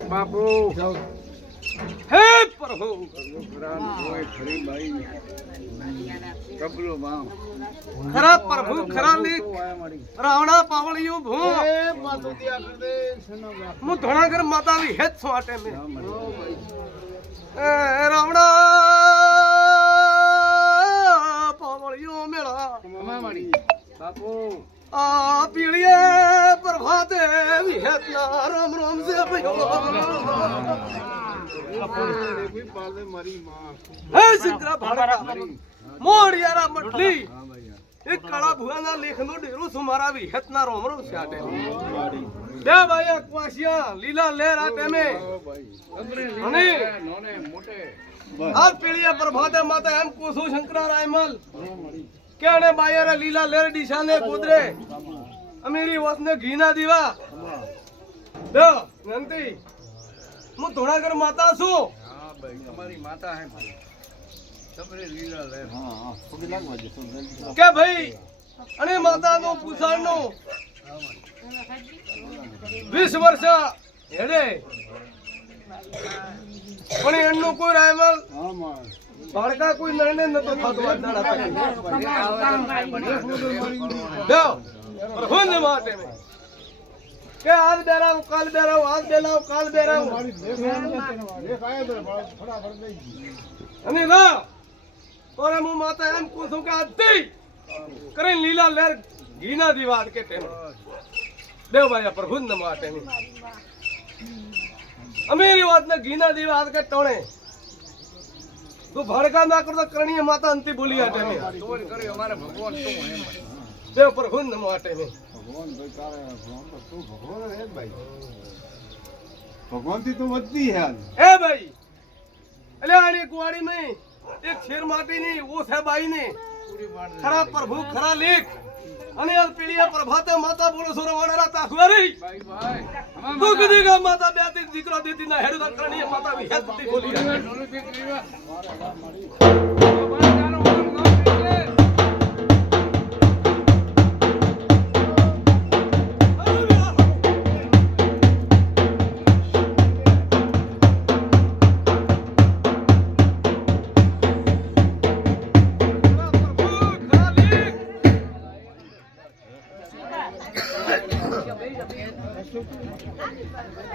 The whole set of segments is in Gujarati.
બાપુ હે પ્રભુ ખરા પ્રભુ ખરા લીક રાવણા પાવળિયું ભૂ હું ધોણાગર માતા આવી હેત છું આ ટાઈમે રાવણા પાવળિયું મેળા બાપુ આ પીળીએ પ્રભાતે વિહેતના રામ રામ સે હે સિદ્ધરા ભાડા મોડિયારા મટલી એક કાળા ભુવાના લેખનો ડેરો છું મારા વિહેતના રામ રામ સે આટે બે ભાઈ અકવાસિયા લીલા લેર આ ટેમે અને આ પીળીએ પ્રભાતે માતા એમ કોસો શંકરા રાયમલ કેણે બાયરે લીલા લેર દિશાને કુદરે અમીરી વસને ઘીના દીવા દો નંતી હું ધોણાગર માતા છું હા ભાઈ તમારી માતા હે તમને લીલા લે હા પગે લાગવા દે કે ભાઈ અને માતાનો પૂછાણનો 20 વર્ષ હેડે પણ એનું કોઈ રાયમલ હા માં બાળકા કોઈ નરને નતો થતો અડાડા દો પ્રભુને માટે કે આજ બેરાવ કાલ બેરાવ આજ બેલાવ કાલ બેરાવ અને ના તોરે હું માતા એમ પૂછું કે આજી કરીને લીલા લેર ઘીના દીવાત કે તેમ દેવ ભાઈ પ્રભુને માટે ની અમેરી વાતને ઘીના દીવાત કે ટોણે તું ભડકા ના કરતો કરણીય માતા અંતિ બોલી આ ટેમે તોડ કરી અમારે ભગવાન શું હે દેવ પ્રભુને માટે ની ભગવાન ભાઈ તારે ભગવાન તો તું ભગવાન હે ભાઈ ભગવાન થી તું વધતી હે એ ભાઈ એટલે આની કુવાડી में એક શેર માટી ની ઓ છે બાઈ ને ખરા પ્રભુ ખરા લેખ અને આ પીળિયા પ્રભાતે માતા બોલો છો રવાડા તાખવારી ભાઈ ભાઈ તું કદી કા માતા બે તીન દીકરા દેતી ના હેડ કરણી માતા વિહેતી બોલી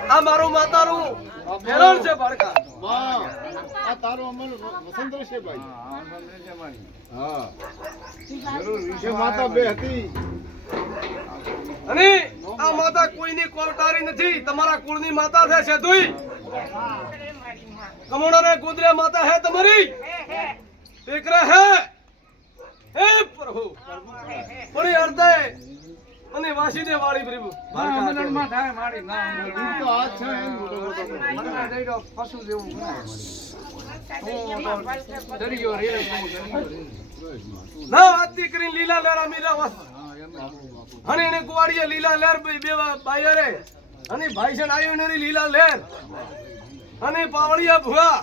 આ મારું માતાનું મેરણ છે બાળકા માં આ તારો અમર વસંત છે ભાઈ હા જરૂર વિશે માતા બે હતી અને આ માતા કોઈની કોવટારી નથી તમારા કુળની માતા છે સેધુઈ કમોણરે ગુદરે માતા હે તમારી દીકરે હે હે પ્રભુ પરી અર્ધે અને વાસીને વાળી પ્રભુ મંડળમાં થાય મારી ના તો આ છે મોટો મોટો મને દઈ દો પશુ જેવું દરિયો રે ના આતી કરીને લીલા લેરા મીરા વસ અને એને કુવાડીએ લીલા લેર બે બાયરે અને ભાઈ છે આયો ને લીલા લેર અને પાવળિયા ભુવા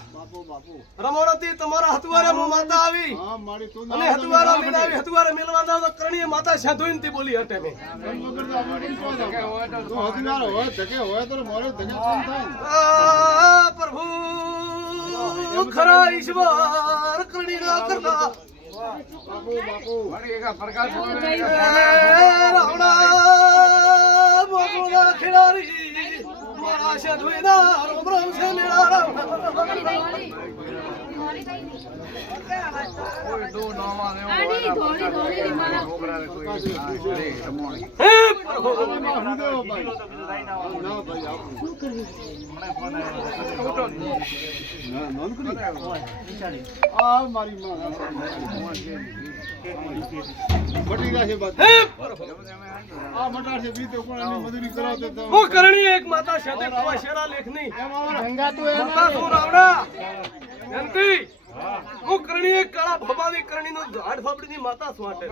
રમણતી તમારા હતુવારે મો માતા આવી હા મારી તું અને હતુવારા મીનાવી હતુવારે મિલવા દાવ તો કરણીય માતા સાધુઈનથી બોલી હટે મે તો હથિયાર હોય ધકે હોય તો મારે ધકે કોણ થાય આ પ્રભુ ખરા ઈશ્વર કરણી ના કરતા બાપુ બાપુ મારી એકા પ્રકાશ રાવણા મોગોના ખિલાડી મારા સાધુઈના રામ રામ છે મેળા કોઈ દો નામા દેવો હે પ્રભુ આ મારી માં બટીકા છે બાત હે પ્રભુ આ મટાર છે બીતે કોણ એની મજૂરી કરાવતો તો હું કરણી એક માતા સાથે કોઈ શેરા લેખની ગંગા તું માતા શું રાવણા જંતી હું કરણી એક કાળા ભબાની કરણીનો ઝાડ ફાપડીની માતા શું આટે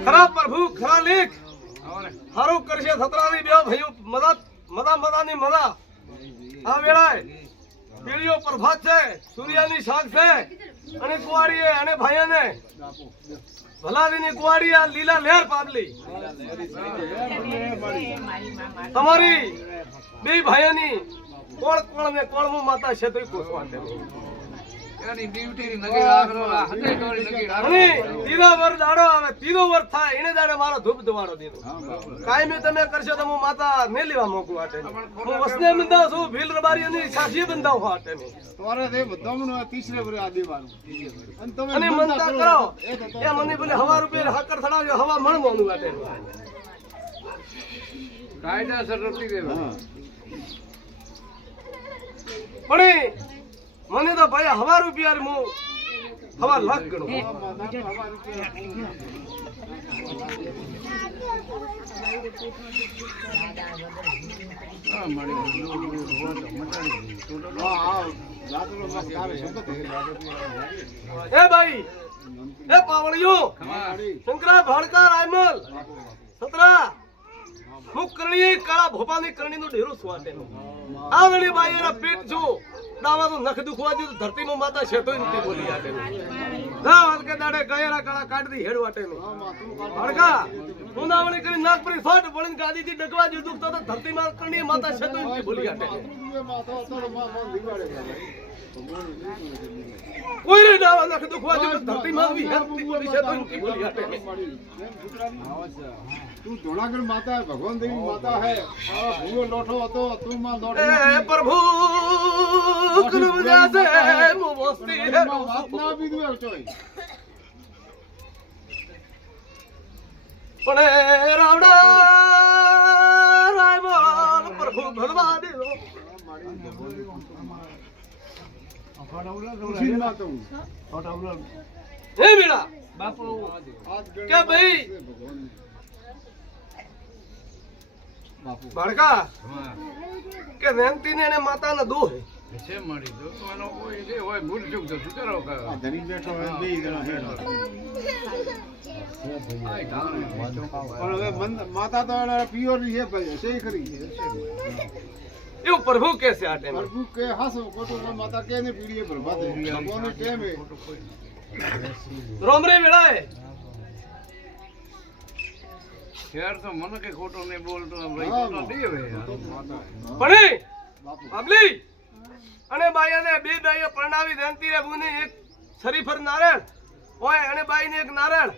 ખરા પ્રભુ ખરા લેખ હારું કરશે સતરાની બે ભાઈઓ મદાની મદા આ વેળાએ પીળીઓ પ્રભાત છે સૂર્યની શાખ છે અને કુવાડીએ અને ભાઈને ભલાદીની કુવાડી આ લીલા લહેર પાબલી તમારી બે ભાઈઓની કોળ કોળ ને કોળમું માતા છે તોય પૂછવા દે એની ડ્યુટી નગી રાખરો હતે દોરી નગી અને ત્રીજો વર દાડો આવે ત્રીજો વર થાય એને દાડે મારો ધૂપ દવાડો દીધો કાયમી તમે કરશો તો હું માતા ને લેવા મોકું આટે હું વસને બંધાવ છું ભીલ રબારીઓની સાક્ષી બંધાવ હું આટે તમારે તે બધાનું તીસરે વરે આ દેવાનું અને મનતા કરો એ મને બોલે હવા રૂપિયા હાકર થડાવ્યો હવા મણ મોનું આટે કાયદાસર રોટી દેવા પણ મને તો ભાઈ હવા રૂપિયા હું હવા લાખ ગણું હા મળી એ ભાઈ એ પાવળિયો શંકરા ભાડકા રાયમલ સતરા હું કરણી કાળા ભોપાની કરણીનો ડેરો સ્વાટે આવણી બાઈ એના પેટ જો દાવાનો નખ દુખવા દીધું ધરતીમાં માતા છે તોય નથી બોલી આટે ના વાલકે દાડે ગયેલા કાળા કાઢી હેડ વાટે ભાડકા હું નાવણી કરી નાક પરી ફટ બોલીને ગાદીથી ડગવા દીધું તો ધરતીમાં કરણી માતા છે તોય નથી બોલી આટે કોઈ રે દાવા નખ દુખવા દીધું ધરતીમાં આવી હેતી બોલી છે તોય નથી બોલી આટે તું ધોળાગઢ માતા है भगवान देवी माता है भूવો લોઠો હતો તું માં લોઠો એ પ્રભુ કૃપ જાસે મો મસ્તી હે વાત ના બીધું હે ચોય પણ રાવડા રાયમલ પ્રભુ ભગવાન દેવો ખુશી માં તું હે મીરા બાપુ કે ભાઈ બાળકા કે વેંતી ને એને માતાના દો હે છે મળી જો તો એનો કોઈ જે હોય ભૂલ ચૂક તો સુધારો કરે ધરી બેઠો હોય બે જણા હે પણ હવે માતા તો પ્યોર છે ભાઈ સહી કરી એવું પ્રભુ કે છે આ ટાઈમ પ્રભુ કે હાસો કોટો માતા કે ને પીડીએ પ્રભાત ભગવાન ટેમ હે રોમરે વેળાએ યાર તો મને કે ખોટો નહીં બોલતો ભાઈ ખોટો દેવે પણ બાબલી અને બાયાને બે બાઈઓ પરણાવી દેનતી રે ગુને એક શરીફર નારાયણ ઓય અને બાઈને એક નારાયણ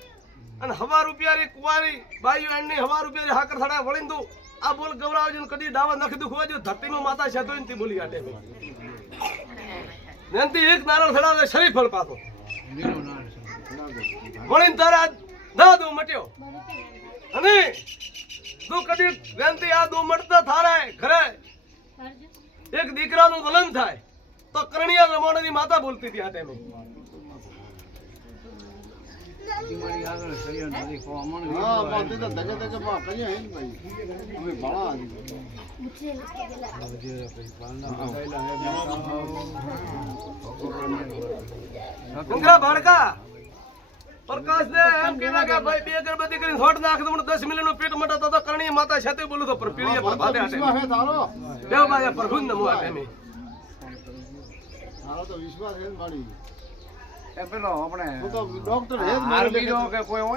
અને હવા રૂપિયાની કુવારી બાઈઓ એની હવા રૂપિયાની હાકર થડા વળીને તું આ બોલ ગવરાવજો ને કદી દાવા નખ દુખવા જો ધરતીનો માતા છે તો એનથી બોલી કાઢે દેનતી એક નારાયણ થડા શરીફળ પાતો નીરો ના વળીને તારા દાદો મટ્યો અને તું કદી વેંતી આ દો મટતા થારે ઘરે એક દીકરાનું વલન થાય તો કરણિયા રમણની માતા બોલતી હતી આ ટાઈમે મારી આગળ સરિયા નથી કો અમણ હા માતે તો ધગે ધગે માં કયા હે ભાઈ અમે ભણા કંગરા ભાડકા પ્રકાશ ને એમ કહેવા કે ભાઈ બે અગરબત્તી કરીને છોડ નાખ દઉં 10 મિલિયન નું પેટ મટતો તો કરણી માતા સાથે બોલું તો પર પીડીએ પર ભાતે આ વિશ્વાસ હે તારો દેવ બાયા પ્રભુ નમો આ ટાઈમે તારો તો વિશ્વાસ હે ને મારી એ પેલો આપણે તું તો ડોક્ટર હે જ આર્મી નો કે કોઈ હોય